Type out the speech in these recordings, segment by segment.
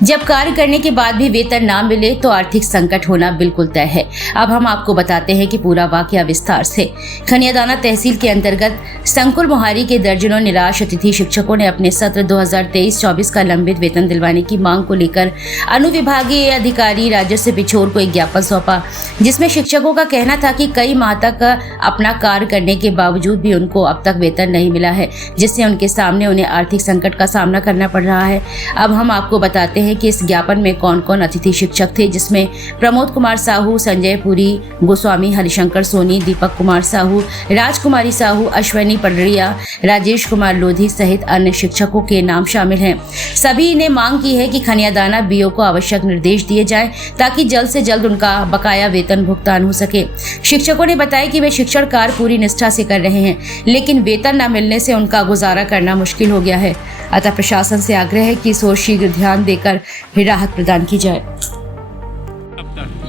जब कार्य करने के बाद भी वेतन ना मिले तो आर्थिक संकट होना बिल्कुल तय है। अब हम आपको बताते हैं कि पूरा वाकया विस्तार से। खनियादाना तहसील के अंतर्गत संकुल मोहारी के दर्जनों निराश अतिथि शिक्षकों ने अपने सत्र 2023-24 का लंबित वेतन दिलवाने की मांग को लेकर अनुविभागीय अधिकारी राजस्व बिछोर को एक ज्ञापन सौंपा, जिसमें शिक्षकों का कहना था कि कई माह तक अपना कार्य करने के बावजूद भी उनको अब तक वेतन नहीं मिला है, जिससे उनके सामने उन्हें आर्थिक संकट का सामना करना पड़ रहा है। अब हम आपको बताते हैं कि इस ज्ञापन में कौन कौन अतिथि शिक्षक थे, जिसमें प्रमोद कुमार साहू, संजय पुरी, गोस्वामी हरिशंकर सोनी, दीपक कुमार साहू, राजकुमारी साहू, अश्विनी पडरिया, राजेश कुमार लोधी सहित अन्य शिक्षकों के नाम शामिल हैं। सभी ने मांग की है कि खनियादाना बीओ को आवश्यक निर्देश दिए जाएं ताकि जल्द से जल्द उनका बकाया वेतन भुगतान हो सके। शिक्षकों ने बताया कि वे शिक्षण कार्य पूरी निष्ठा से कर रहे हैं, लेकिन वेतन न मिलने से उनका गुजारा करना मुश्किल हो गया है। अतः प्रशासन से आग्रह है कि इस ओर शीघ्र ध्यान देकर राहत प्रदान की जाए।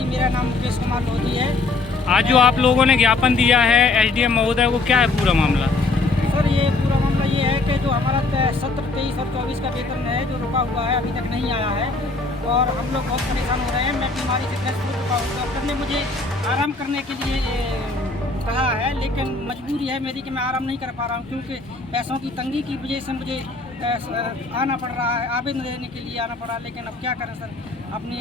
मेरा नाम मुकेश कुमार लोधी है। आज जो आप लोगों ने ज्ञापन दिया है एसडीएम महोदय को, क्या है पूरा मामला? सर, ये पूरा मामला ये है कि जो हमारा सत्र 23 और 24 का वेतन है जो रुका हुआ है, अभी तक नहीं आया है और हम लोग बहुत परेशान हो रहे हैं। मैं बीमारी से ग्रस्त हो चुका हूँ। डॉक्टर ने मुझे आराम करने के लिए कहा है, लेकिन मजबूरी है मेरी कि मैं आराम नहीं कर पा रहा हूँ, क्योंकि पैसों की तंगी की वजह से मुझे आना पड़ रहा है, आवेदन देने के लिए आना पड़ा। लेकिन अब क्या करें सर, अपने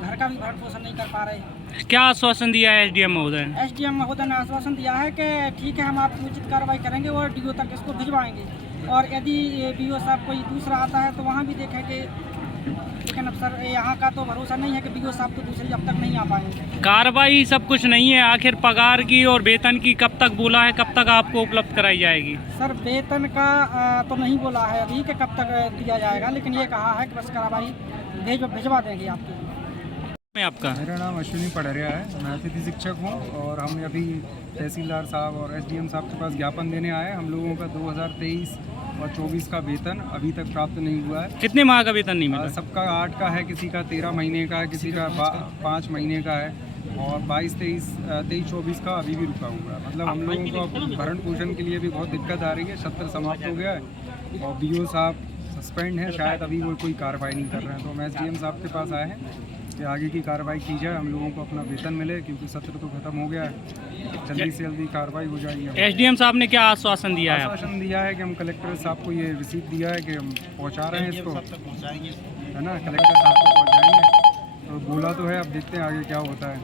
घर का भी भरण पोषण नहीं कर पा रहे। क्या आश्वासन दिया है एसडीएम महोदय ने? एसडीएम महोदय ने आश्वासन दिया है कि ठीक है, हम आपकी उचित कार्रवाई करेंगे और डीओ तक इसको भिजवाएंगे, और यदि डीओ साहब कोई दूसरा आता है तो वहाँ भी देखेंगे। लेकिन अब सर, यहाँ का तो भरोसा नहीं है कि डीओ साहब तो दूसरी अब तक नहीं आ पाएंगे। कार्रवाई सब कुछ नहीं है, आखिर पगार की और वेतन की कब तक बोला है, कब तक आपको उपलब्ध कराई जाएगी? सर, वेतन का तो नहीं बोला है अभी कि कब तक दिया जाएगा, लेकिन ये कहा है कि बस कार्रवाई भिजवा देंगे आपकी। आपका? मेरा नाम अश्विनी पडरिया है, मैं अतिथि शिक्षक हूँ और हम अभी तहसीलदार साहब और एसडीएम साहब के पास ज्ञापन देने आए हैं। हम लोगों का 2023 और 24 का वेतन अभी तक प्राप्त नहीं हुआ है। कितने माह का वेतन नहीं मिला? सबका 8 का है, किसी का 13 महीने का है, किसी का 5 महीने का है, और 23-24 का अभी भी रुका हुआ है। मतलब हम लोगों को भरण पोषण के लिए भी बहुत दिक्कत आ रही है। सत्र समाप्त हो गया है और बीओ साहब सस्पेंड है, शायद अभी वो कोई कार्रवाई नहीं कर रहे हैं। तो हम एसडीएम साहब के पास आए हैं कि आगे की कार्रवाई की जाए, हम लोगों को अपना वेतन मिले, क्योंकि सत्र तो खत्म हो गया है। जल्दी से जल्दी कार्रवाई हो जाएगी। एसडीएम साहब ने क्या आश्वासन दिया है? आश्वासन दिया है कि हम कलेक्टर साहब को ये रिसीट दिया है कि हम पहुंचा रहे हैं इसको, है ना, कलेक्टर साहब को पहुंचाएंगे। तो बोला तो है, अब देखते हैं आगे क्या होता है।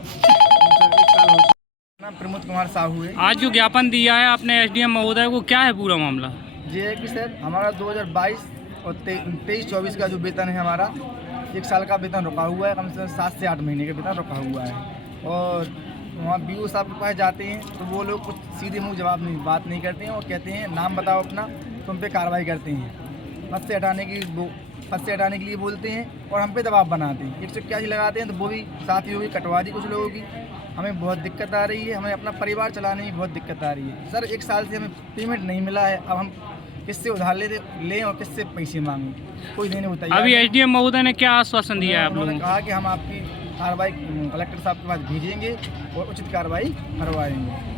नाम प्रमोद कुमार साहू है। आज जो ज्ञापन दिया है आपने एसडीएम महोदय को, क्या है पूरा मामला? ये है कि सर, हमारा 2022 और 23-24 का जो वेतन है, हमारा 1 साल का वेतन रुका हुआ है। कम से कम 7 से 8 महीने का वेतन रुका हुआ है। और वहाँ बीओ साहब के पास जाते हैं तो वो लोग कुछ सीधे मुँह बात नहीं करते हैं और कहते हैं नाम बताओ अपना, तो उन पर कार्रवाई करते हैं। पद से हटाने के लिए बोलते हैं और हम पे दबाव बनाते हैं। 181 लगाते हैं तो वो भी साथियों की कटवा दी कुछ लोगों की। हमें बहुत दिक्कत आ रही है, हमें अपना परिवार चलाने में बहुत दिक्कत आ रही है। सर, 1 साल से हमें पेमेंट नहीं मिला है। अब हम किससे उधार लें और किससे पैसे मांगें? कोई देने को तैयार। अभी एसडीएम महोदय ने क्या आश्वासन दिया है आप लोगों उन्होंने को? कहा कि हम आपकी कार्रवाई कलेक्टर साहब के पास भेजेंगे और उचित कार्रवाई करवाएंगे।